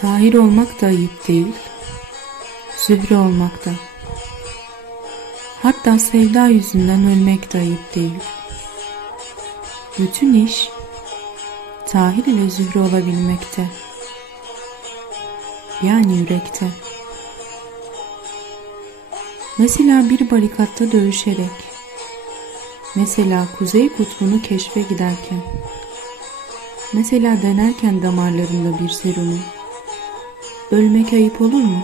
Tahir olmak da ayıp değil, Zühre olmak da. Hatta sevda yüzünden ölmek de ayıp değil. Bütün iş Tahir ile Zühre olabilmekte. Yani yürekte. Mesela bir barikatta dövüşerek, mesela Kuzey Kutbu'nu keşfe giderken, mesela denerken damarlarında bir serumu, ölmek ayıp olur mu?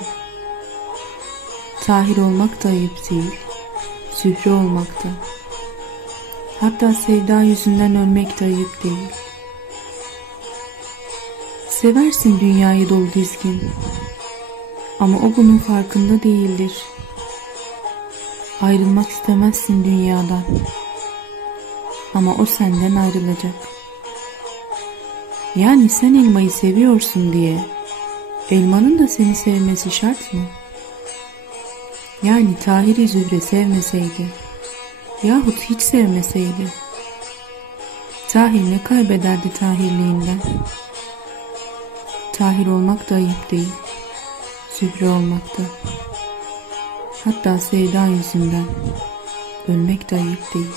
Tahir olmak da ayıp değil, Zühre olmak da. Hatta sevda yüzünden ölmek de ayıp değil. Seversin dünyayı dolu dizgin. Ama o bunun farkında değildir. Ayrılmak istemezsin dünyadan. Ama o senden ayrılacak. Yani sen elmayı seviyorsun diye elmanın da seni sevmesi şart mı? Yani Tahir'i Zühre sevmeseydi yahut hiç sevmeseydi Tahir ne kaybederdi Tahirliğinden? Tahir olmak da ayıp değil, Zühre olmak da. Hatta sevda yüzünden ölmek de ayıp değil.